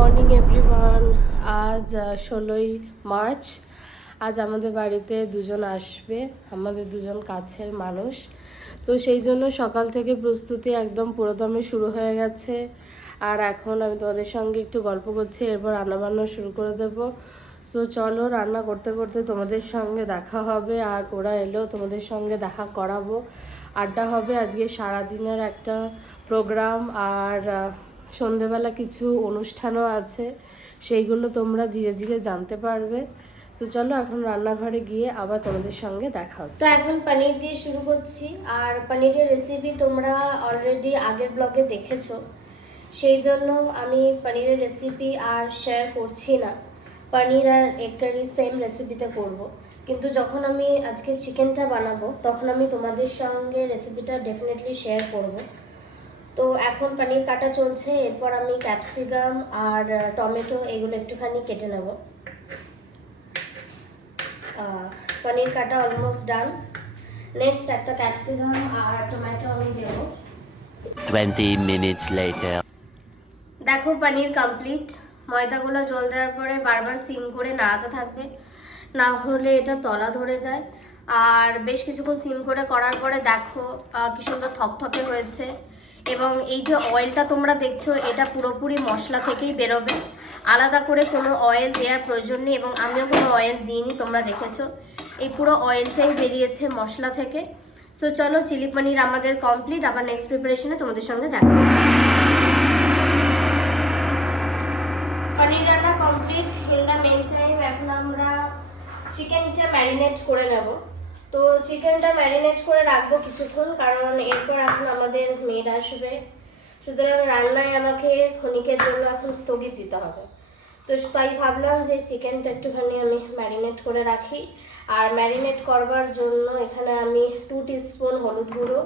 Morning, everyone. আজ ষোলোই March. আজ আমাদের বাড়িতে দুজন আসবে। আমাদের দুজন কাছের মানুষ। তো সেই জন্য সকাল থেকে প্রস্তুতি একদম পুরোদমে শুরু হয়ে গেছে। আর এখন আমি তোমাদের সঙ্গে একটু গল্প করছি, এরপর রান্নাবান্না শুরু করে দেবো। সো চলো, রান্না করতে করতে তোমাদের সঙ্গে দেখা হবে আর ওরা এলেও তোমাদের সঙ্গে দেখা করাবো। আড্ডা হবে আজকে সারাদিনের একটা প্রোগ্রাম। আর সন্ধেবেলা কিছু অনুষ্ঠানও আছে, সেইগুলো তোমরা ধীরে ধীরে জানতে পারবে। তো চলো এখন রান্নাঘরে গিয়ে আবার তোমাদের সঙ্গে দেখা তো এখন পনির দিয়ে শুরু করছি। আর পনিরের রেসিপি তোমরা অলরেডি আগের ব্লগে দেখেছ। সেই জন্য আমি পনিরের রেসিপি আর শেয়ার করছি না। পনির আর কারি সেম রেসিপিতে করব। কিন্তু যখন আমি আজকে চিকেনটা বানাবো, তখন আমি তোমাদের সঙ্গে রেসিপিটা ডেফিনেটলি শেয়ার করব। তো এখন পনির কাটা চলছে এরপর আমি ক্যাপসিকাম আর টমেটো এগুলো একটুখানি কেটে নেব। পনির কাটা অলমোস্ট ডান নেক্সট একটা ক্যাপসিকাম আর টমেটো আমি দেবো। 20 minutes later. দেখো পনির কমপ্লিট ময়দাগুলো জল দেওয়ার পরে বারবার সিম করে নাড়াতে থাকবে। না হলে এটা তলা ধরে যায়। আর বেশ কিছুক্ষণ সিম করে করার পরে দেখো কি সুন্দর থকথকে হয়েছে। এবং এই যে অয়েলটা তোমরা দেখছ, এটা পুরোপুরি মশলা থেকেই বেরোবে। আলাদা করে কোনো অয়েল দেওয়ার প্রয়োজন নেই এবং আমিও কোনো অয়েল দিইনি, তোমরা দেখেছ। এই পুরো অয়েলটাই বেরিয়েছে মশলা থেকে। সো চলো, চিলি পনির আমাদের কমপ্লিট আবার নেক্সট প্রিপারেশনে তোমাদের সঙ্গে দেখা পনির রান্না complete in the meantime এখন আমরা চিকেনটা ম্যারিনেট করে নেব। তো চিকেনটা ম্যারিনেট করে রাখব কিছুক্ষণ, কারণ এরপর এখন আমাদের মেড আসবে। সুতরাং রান্নায় আমাকে ক্ষণিকের জন্য এখন স্থগিত দিতে হবে। তো তাই ভাবলাম যে চিকেনটা একটুখানি আমি ম্যারিনেট করে রাখি। আর ম্যারিনেট করবার জন্য এখানে আমি টু স্পুন হলুদ গুঁড়ো,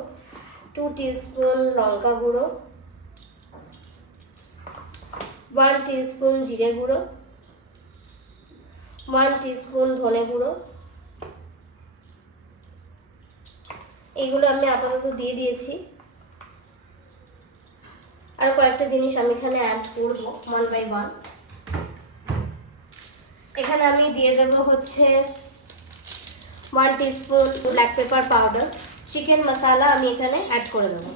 টু স্পুন লঙ্কা গুঁড়ো, ওয়ান স্পুন জিরে গুঁড়ো, ওয়ান স্পুন ধনে গুঁড়ো এইগুলো আমি আপাতত দিয়ে দিয়েছি। আর কয়েকটা জিনিস আমি এখানে অ্যাড করব ওয়ান বাই ওয়ান এখানে আমি দিয়ে দেব হচ্ছে one spoon black pepper powder chicken masala আমি এখানে অ্যাড করে দেবো।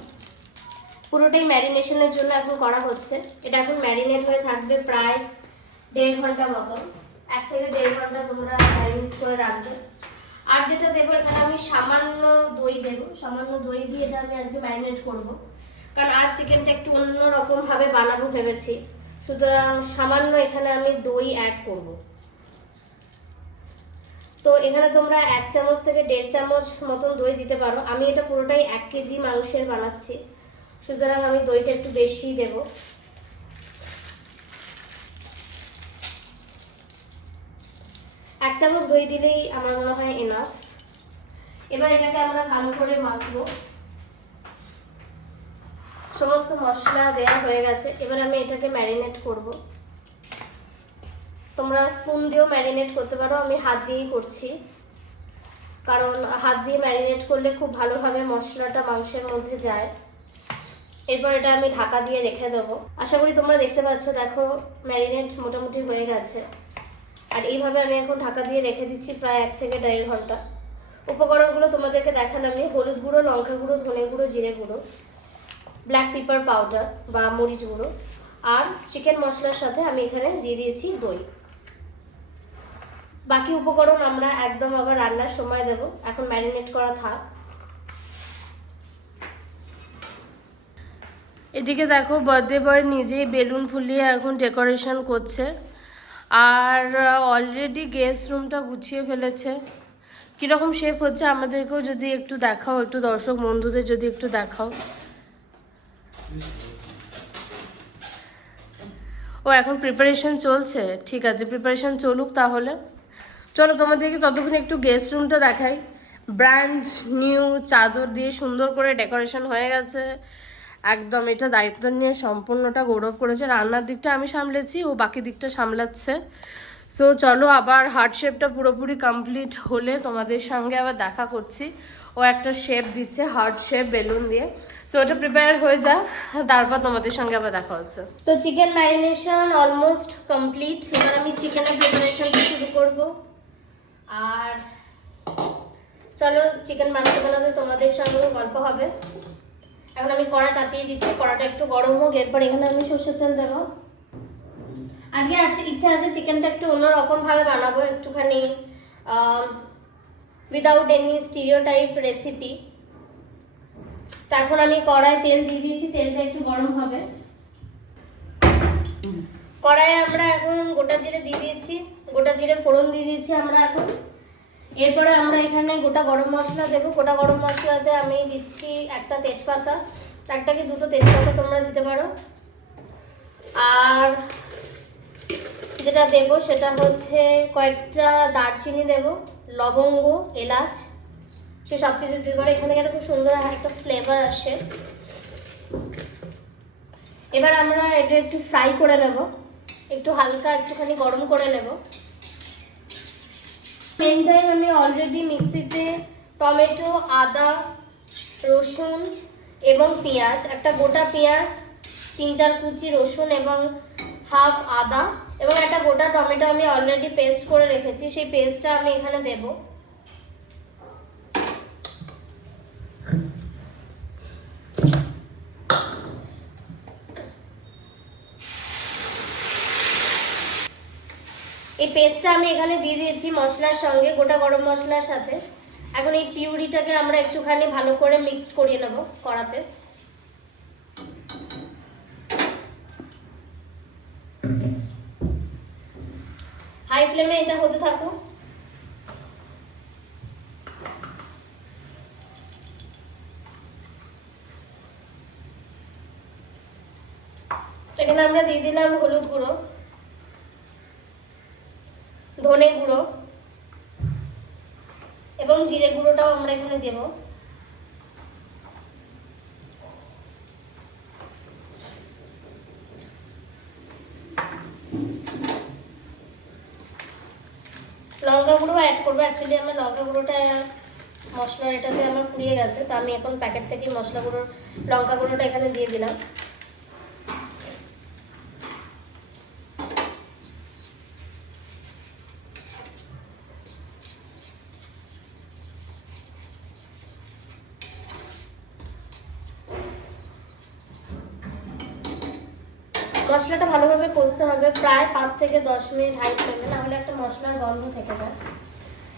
পুরোটাই ম্যারিনেশনের জন্য এখন করা হচ্ছে। এটা এখন ম্যারিনেট হয়ে থাকবে প্রায় দেড় ঘণ্টা মতন। এক থেকে দেড় ঘণ্টা তোমরা ম্যারিনেট করে রাখবে। আর যেটা দেবো এখানে আমি সামান্য দই দেবো। সামান্য দই দিয়ে এটা আমি আজকে ম্যারিনেট করব। কারণ আজ চিকেনটা একটু অন্য রকম ভাবে বানাবো ভেবেছি। সুতরাং সামান্য এখানে আমি দই অ্যাড করব। তো এখানে তোমরা এক চামচ থেকে দেড় চামচ মতন দই দিতে পারো। আমি এটা পুরোটাই এক কেজি মাংসের বানাচ্ছি। সুতরাং আমি দইটা একটু বেশি দেব। এক চামচ দই দিলেই আমার মনে হয় এনাফ এবার এটাকে আমরা ভালো করে মাখবো। সমস্ত মশলা দেয়া হয়ে গেছে। এবার আমি এটাকে ম্যারিনেট করব। তোমরা স্পুন দিয়েও ম্যারিনেট করতে পারো। আমি হাত দিয়েই করছি। কারণ হাত দিয়ে ম্যারিনেট করলে খুব ভালোভাবে মশলাটা মাংসের মধ্যে যায়। এরপর এটা আমি ঢাকা দিয়ে রেখে দেবো। আশা করি তোমরা দেখতে পাচ্ছ, দেখো ম্যারিনেট মোটামুটি হয়ে গেছে। আর এইভাবে আমি এখন ঢাকা দিয়ে রেখে দিচ্ছি প্রায় এক থেকে দেড় ঘণ্টা। উপকরণগুলো তোমাদেরকে দেখালামই হলুদ গুঁড়ো, লঙ্কা গুঁড়ো, ধনে গুঁড়ো, জিরে গুঁড়ো ব্ল্যাক পেপার পাউডার বা মরিচ গুঁড়ো, আর চিকেন মশলার সাথে আমি এখানে দিয়ে দিয়েছি দই। বাকি উপকরণ আমরা একদম আবার রান্নার সময় দেব, এখন ম্যারিনেট করা থাক। এদিকে দেখো বার্থডে বয় নিজেই বেলুন ফুলিয়ে এখন ডেকোরেশন করছে। আর অলরেডি গেস্ট রুমটা গুছিয়ে ফেলেছে। কীরকম শেপ হচ্ছে আমাদেরকেও যদি একটু দেখাও, একটু দর্শক বন্ধুদের যদি একটু দেখাও। ও, এখন প্রিপারেশন চলছে। ঠিক আছে প্রিপারেশন চলুক তাহলে। চলো তোমাদেরকে ততক্ষণ একটু গেস্ট রুমটা দেখাই। ব্র্যান্ড নিউ চাদর দিয়ে সুন্দর করে ডেকোরেশন হয়ে গেছে। একদম, এটা দায়িত্ব নিয়ে সম্পূর্ণটা গৌরব করেছে। রান্নার দিকটা আমি সামলেছি, ও বাকি দিকটা সামলাচ্ছে। সো চলো আবার হার্ট শেপটা পুরোপুরি কমপ্লিট হলে তোমাদের সঙ্গে আবার দেখা করছি। ও একটা শেপ দিচ্ছে হার্ট শেপ বেলুন দিয়ে। সো ওটা প্রিপেয়ার হয়ে যা তারপর তোমাদের সঙ্গে আবার দেখা হচ্ছে। তো চিকেন ম্যারিনেশন অলমোস্ট কমপ্লিট এবার আমি চিকেনের প্রিপারেশনটা শুরু করব। আর চলো চিকেন বানাতে বানাতে তোমাদের সঙ্গে গল্প হবে। এখন আমি কড়া চাপিয়ে দিচ্ছি, কড়াটা একটু গরম হোক, এরপর এখানে আমি সর্ষের তেল দেবো। আজকে আছে, ইচ্ছা আছে চিকেনটা একটু অন্যরকম ভাবে বানাবো, একটুখানি without any stereotype recipe তো এখন আমি কড়ায় তেল দিয়ে দিয়েছি, তেলটা একটু গরম হবে। কড়াইয়ে আমরা এখন গোটা জিরে দিয়ে দিয়েছি, গোটা জিরে ফোড়ন দিয়ে দিয়েছি আমরা এখন। এরপরে আমরা এখানে গোটা গরম মশলা দেবো। গোটা গরম মশলাতে আমি দিচ্ছি একটা তেজপাতা। একটা কি দুটো তেজপাতা তোমরা দিতে পারো। আর যেটা দেবো সেটা হচ্ছে কয়েকটা দারচিনি দেবো, লবঙ্গ, এলাচ। সে সব কিছু দিতে পারো। এখানে একটা খুব সুন্দর একটা ফ্লেভার আসে। এবার আমরা এটা একটু ফ্রাই করে নেব। একটু হালকা একটুখানি গরম করে নেব। মেন টাইম আমি অলরেডি মিক্সিতে টমেটো, আদা, রসুন এবং পেঁয়াজ, একটা গোটা পেঁয়াজ, তিন চার কুচি রসুন এবং হাফ আদা এবং একটা গোটা টমেটো আমি অলরেডি পেস্ট করে রেখেছি। সেই পেস্টটা আমি এখানে দেবো। এই পেস্টটা আমি এখানে দিয়ে দিয়েছি মশলার সঙ্গে, গোটা গরম মশলার সাথে। এখন এই পিউরিটাকে আমরা একটুখানি ভালো করে মিক্সড করিয়ে নেব কড়াতে। হাই ফ্লেমে এটা হতে থাকুক। এখানে আমরা দিয়ে দিলাম হলুদ গুঁড়ো। ধনে গুঁড়ো এবং জিরে গুঁড়োটাও আমরা এখানে দেব। লঙ্কা গুঁড়ো অ্যাড করব। অ্যাকচুয়ালি আমার লঙ্কা গুঁড়োটা মশলার এটাতে আমার ফুরিয়ে গেছে। তো আমি এখন প্যাকেট থেকে মশলা গুঁড়োর, লঙ্কা গুঁড়োটা এখানে দিয়ে দিলাম মশলাটা ভালোভাবে কষতে হবে প্রায় পাঁচ থেকে দশ মিনিট হাই ফ্লেমে, না হলে একটা মশলার গন্ধ থেকে যায়।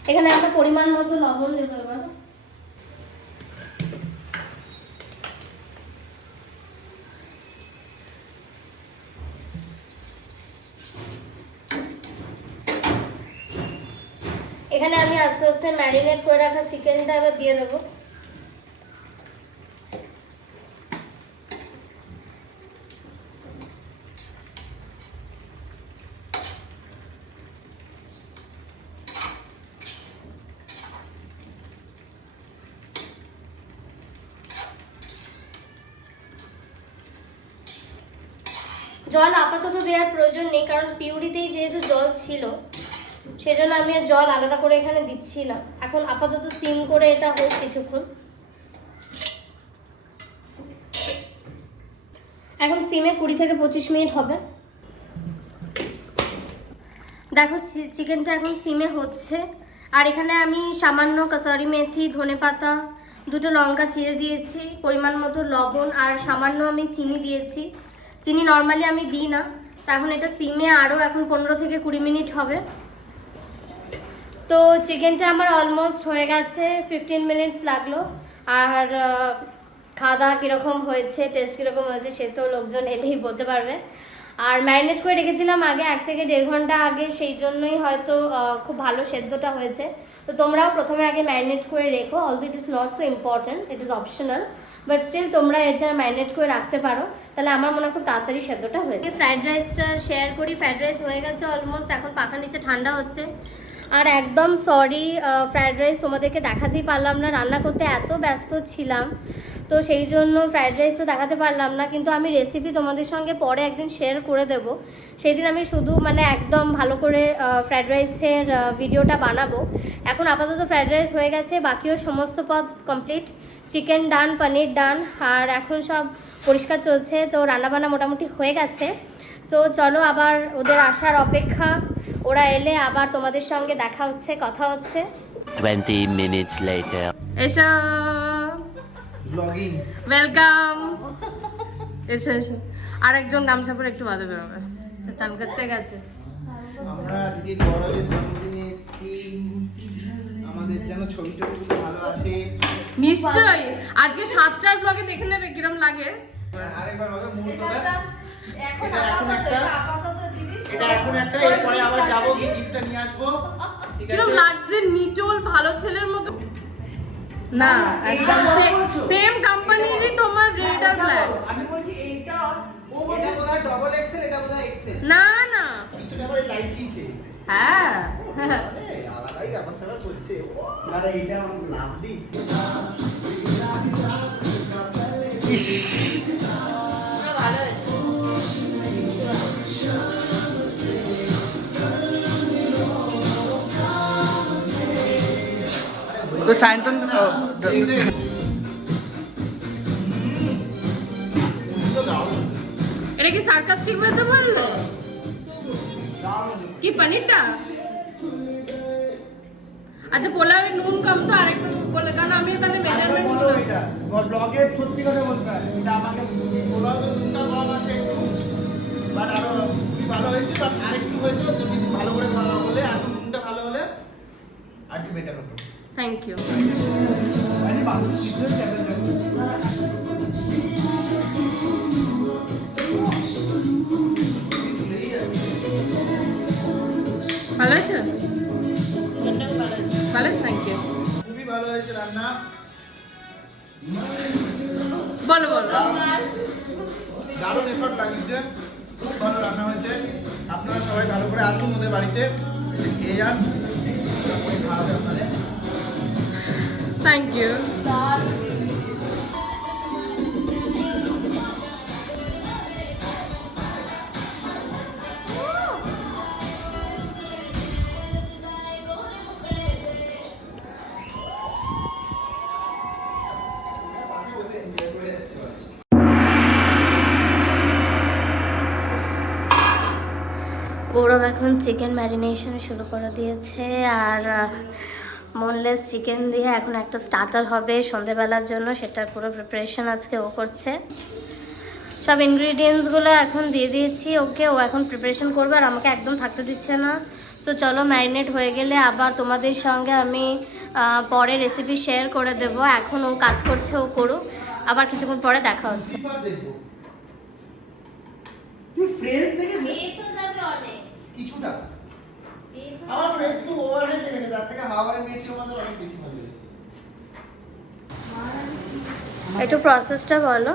এখানে একটা পরিমাণ মতো লবণ দেবো এবার। এখানে আমি আস্তে আস্তে ম্যারিনেট করে রাখা চিকেনটা এবার দিয়ে দেবো। জল আপাতত দেওয়ার প্রয়োজন নেই, কারণ পিউরিতেই যেহেতু জল ছিল, সেজন্য আমি আর জল আলাদা করে এখানে দিচ্ছি না। এখন আপাতত সিম করে এটা হোক কিছুক্ষণ। এখন সিমে কুড়ি থেকে পঁচিশ মিনিট হবে। দেখো চিকেনটা এখন সিমে হচ্ছে। আর এখানে আমি সামান্য কাসরি মেথি ধনে পাতা দুটো লঙ্কা চিড়ে দিয়েছি, পরিমাণ মতো লবণ, আর সামান্য আমি চিনি দিয়েছি। চিনি নর্মালি আমি দিই না তা এখন এটা সিমে আরও এখন পনেরো থেকে কুড়ি মিনিট হবে। তো চিকেনটা আমার অলমোস্ট হয়ে গেছে ফিফটিন মিনিটস লাগল। আর খাওয়া দাওয়া কীরকম হয়েছে টেস্ট কীরকম হয়েছে, সে তো লোকজন এলেই বলতে পারবে। আর ম্যারিনেট করে রেখেছিলাম আগে এক থেকে দেড় ঘণ্টা আগে, সেই জন্যই হয়তো খুব ভালো সেদ্ধটা হয়েছে। তো তোমরাও প্রথমে আগে ম্যারিনেট করে রেখো although it is not so important it is optional but still তোমরা এটা ম্যারিনেট করে রাখতে পারো। তাহলে আমার মনে হয় খুব তাড়াতাড়ি সেদ্ধটা হয়েছে ফ্রাইড রাইসটা শেয়ার করি ফ্রাইড রাইস হয়ে গেছে অলমোস্ট এখন পাখার নিচে ঠান্ডা হচ্ছে। আর একদম সরি ফ্রাইড রাইস তোমাদেরকে দেখাতেই পারলাম না রান্না করতে এত ব্যস্ত ছিলাম। তো সেই জন্য ফ্রাইড রাইস তো দেখাতে পারলাম না কিন্তু আমি রেসিপি তোমাদের সঙ্গে পরে একদিন শেয়ার করে দেব। সেই দিন আমি শুধু মানে একদম ভালো করে ফ্রাইড রাইসের ভিডিওটা বানাবো। এখন আপাতত ফ্রাইড রাইস হয়ে গেছে বাকিও সমস্ত পদ কমপ্লিট চিকেন ডান পনির ডান আর এখন সব পরিষ্কার চলছে। তো রান্নাবান্না মোটামুটি হয়ে গেছে। সো চলো আবার ওদের আসার অপেক্ষা। ওরা এলে আবার তোমাদের সঙ্গে দেখা হচ্ছে কথা হচ্ছে। 20 minutes later. এসো। ব্লগিং ওয়েলকাম এসো এসো। আরেকজন গামছা পরে একটু বাদে বেরোবে। চান করতে গেছে। আমরা আজকে গৌরবের জন্মদিনে আমাদের যেন ছবি টবি ভালো আসে। নিশ্চয়ই। আজকে সাতটার ব্লগে দেখে নেবে কিরম লাগে? আরেকবার হবে মুহূর্তটা। এটা এখন একটা এটা এখন একটা এরপরে আবার যাব গিয়ে গিফটটা নিয়ে আসব। ঠিক কিরম লাগছে নিটোল ভালো ছেলের মতো? না একদম সেম কোম্পানিরই তোমার রেড আর ব্ল্যাক আমি বলছি এইটা ও বলছে বোধহয় ডবল এক্সেল এটা বোধহয় এক্সেল না না। কিছুটা করে লাইট দিয়েছে। হ্যাঁ। আরে, ব্যাপার স্যাপার করছে আরে এইটা আমার লাভ ইস। তো সায়ন্তন এটা কি সার্কাস্টিক হতে বলল? কি পনিরটা? আচ্ছা পোলাওয়ে নুন কম তো আরেকটু বলে কারণ আমি তাহলে মেজারমেন্ট ব্লগে সত্যি কথা বলতে হয় এটা আমাকে তো নুনটা কম আছে একটু। বাট আরও ভালো হয়েছে বাট আরেকটু হয়তো যদি ভালো করে খাওয়া হলে আর নুনটা ভালো হলে আর কি বেটার হতো। থ্যাংক ইউ দারুণ এফর্ট লাগিয়েছে। খুব ভালো রান্না হয়েছে। আপনারা সবাই ভালো করে আসুন ওদের বাড়িতে। এসে খেয়ে যান। খাওয়াবে আপনাদের। থ্যাংক ইউ চিকেন ম্যারিনেশন শুরু করে দিয়েছে আর মনলেস চিকেন দিয়ে এখন একটা স্টার্টার হবে সন্ধেবেলার জন্য সেটার পুরো প্রিপারেশন আজকে ও করছে। সব ইনগ্রিডিয়েন্টসগুলো এখন দিয়ে দিয়েছি ওকে ও এখন প্রিপারেশন করবে আর আমাকে একদম থাকতে দিচ্ছে না। তো চলো ম্যারিনেট হয়ে গেলে আবার তোমাদের সঙ্গে আমি পরে রেসিপি শেয়ার করে দেব। এখন ও কাজ করছে ও করুক। আবার কিছুক্ষণ পরে দেখা হচ্ছে। এবার দেখব। তুই ফ্রেন্স দেখে কিছুটা। আমার ফ্রেন্স খুব ওভারহেড লেগেছে তার থেকে হাওয়াই মেট ইউ আমাদের অনেক বেশি ভালো লেগেছে একটু প্রসেসটা বলো।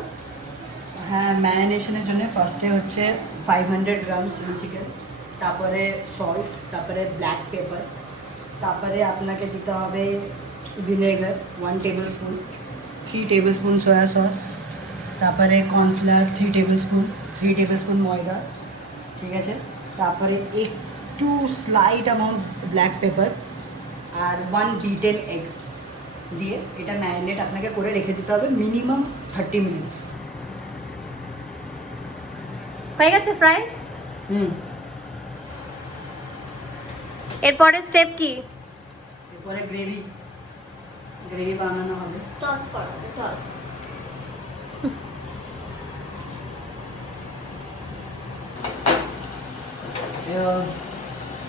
হ্যাঁ ম্যারিনেশনের জন্য ফার্স্টে হচ্ছে five hundred gram chilli chicken তারপরে সল্ট তারপরে ব্ল্যাক পেপার তারপরে আপনাকে দিতে হবে vinegar one tablespoon three tablespoon soya sauce তারপরে cornflour three tablespoon three tablespoon ময়দা ঠিক আছে? তারপরে একটু স্লাইট অ্যামাউন্ট ব্ল্যাক পেপার আর ওয়ান বিটেন এগ দিয়ে এটা ম্যারিনেট আপনাকে করে রেখে দিতে হবে মিনিমাম থার্টি মিনিটস হয়ে গেছে ফ্রাই হুম। এরপরে স্টেপ কি? এরপরে গ্রেভি গ্রেভি বানানো হবে। টস করো toss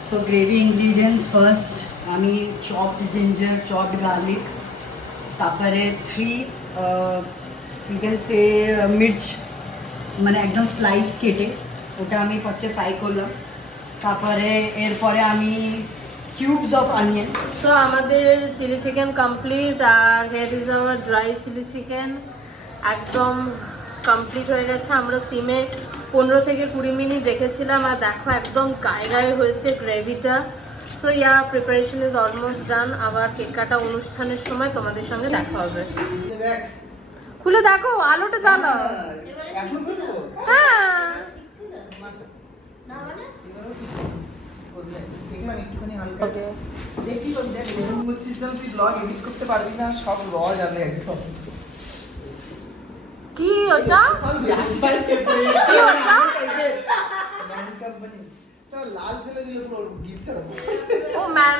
so gravy ingredients first আমি চপড জিঞ্জার চপড গার্লিক তারপরে থ্রি ইউ ক্যান সে মির্চ মানে একদম স্লাইস কেটে, ওটা আমি ফার্স্টে ফ্রাই করলাম। তারপরে এরপরে আমি কিউবস অফ অনিয়ন সো আমাদের chilli chicken complete R here is our dry chilli chicken একদম কমপ্লিট হয়ে গেছে। আমরা সিমে পনেরো থেকে কুড়ি মিনিট রেখেছিলাম আর দেখো একদম গায়ে গায়ে হয়েছে গ্রেভিটা। So yeah preparation is almost done আবার কেক কাটা অনুষ্ঠানের সময় তোমাদের সঙ্গে দেখা হবে। খুলে দেখো, আলোটা জ্বালো হ্যাঁ। দেখি তুই ব্লগ এডিট করতে পারবি না, সব র যাবে একদম। কি ওটা? কি ওটা? লাল ফেলে দিল পুরো গিফটটার ও ম্যাম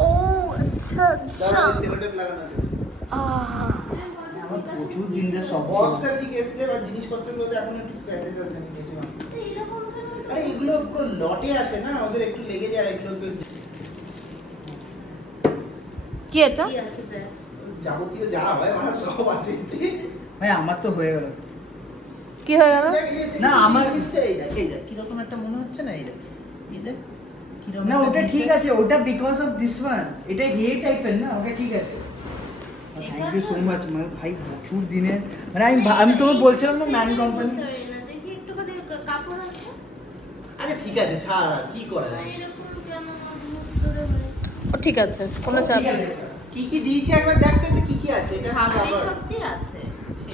ও আচ্ছা আচ্ছা। সেলোটেপ লাগানো আছে আহ, প্রচুর দিন ধরে সব বক্সটা ঠিক এসছে বা জিনিসপত্রগুলোতে এখন একটু স্ক্র্যাচেস আছে আরে এগুলো পুরো লটে আসে না ওদের একটু লেগে যায় এগুলো কি এটা? কি আছে দেখ। যাবতীয় যা হয় মানে সব আছে। ভাই আমার তো হয়ে গেল। কি হয়ে গেল? না, আমার- জিনিসটা এই দেখ, এই দেখ, কীরকম একটা মনে হচ্ছে না এই দেখ এই দেখ না ওটা ঠিক আছে ওটা বিকজ অফ দিস ওয়ান এটা হে টাইপের না ওটা ঠিক আছে। থ্যাংক ইউ সো মাচ মানে ভাই প্রচুর দিনে। মানে আমি আমি তোকে বলছিলাম না ম্যান কোম্পানি না দেখি একটুখানি কা- কাপড় আছে। আরে ঠিক আছে ছাড় কি করা যায়? ঠিক আছে কোনো চাপ আছে। কি কি দিয়েছে একবার দেখ তো কি কি আছে এটা স্ক্রাবার আছে।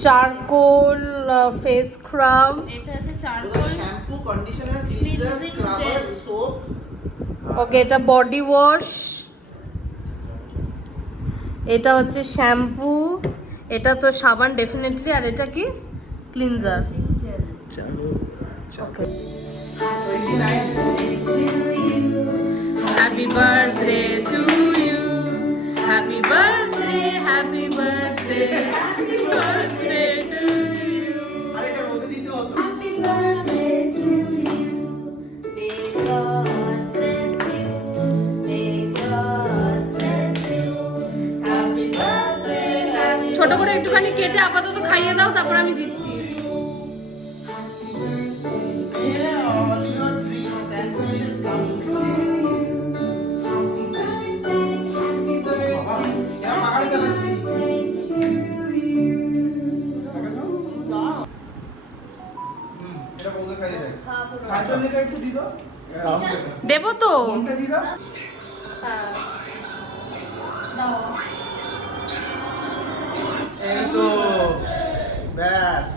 চারকোল ফেস স্ক্রাব এটা আছে charcoal. Shampoo conditioner cleanser scrubber soap okay এটা বডি ওয়াশ এটা হচ্ছে শ্যাম্পু এটা তো সাবান ডেফিনেটলি আর এটা কি? Cleanser happy birthday to you happy birthday happy birthday happy birthday to you আরে এটা রোদে May God bless you. May God bless you. Happy birthday, happy ছোট করে একটুখানি কেটে আপাতত খাইয়ে দাও তারপর আমি দিচ্ছি। কোনটা এই তো ব্যাস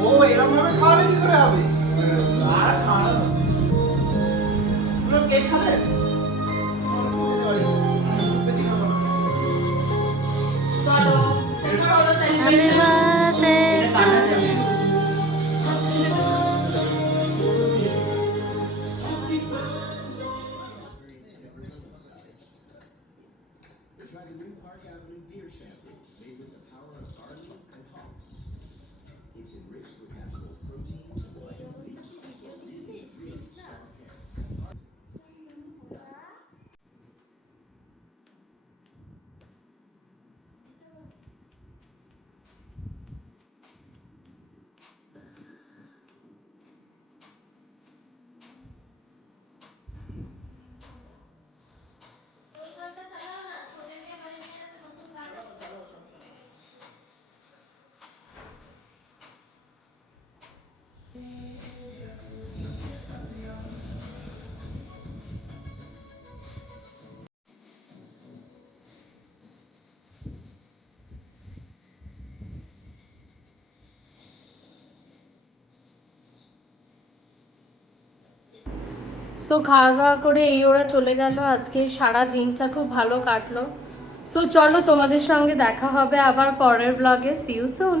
ও এরকম ভাবে খাওয়ালে কি করে হবে আর খাওয়ানো পুরো কেক খাবে বেশি খাব চলো সুন্দর হলো। সো খাওয়া দাওয়া করে এই ওরা চলে গেল। আজকে সারা দিনটা খুব ভালো কাটলো। সো চলো তোমাদের সঙ্গে দেখা হবে আবার পরের ব্লগে সিউ সুন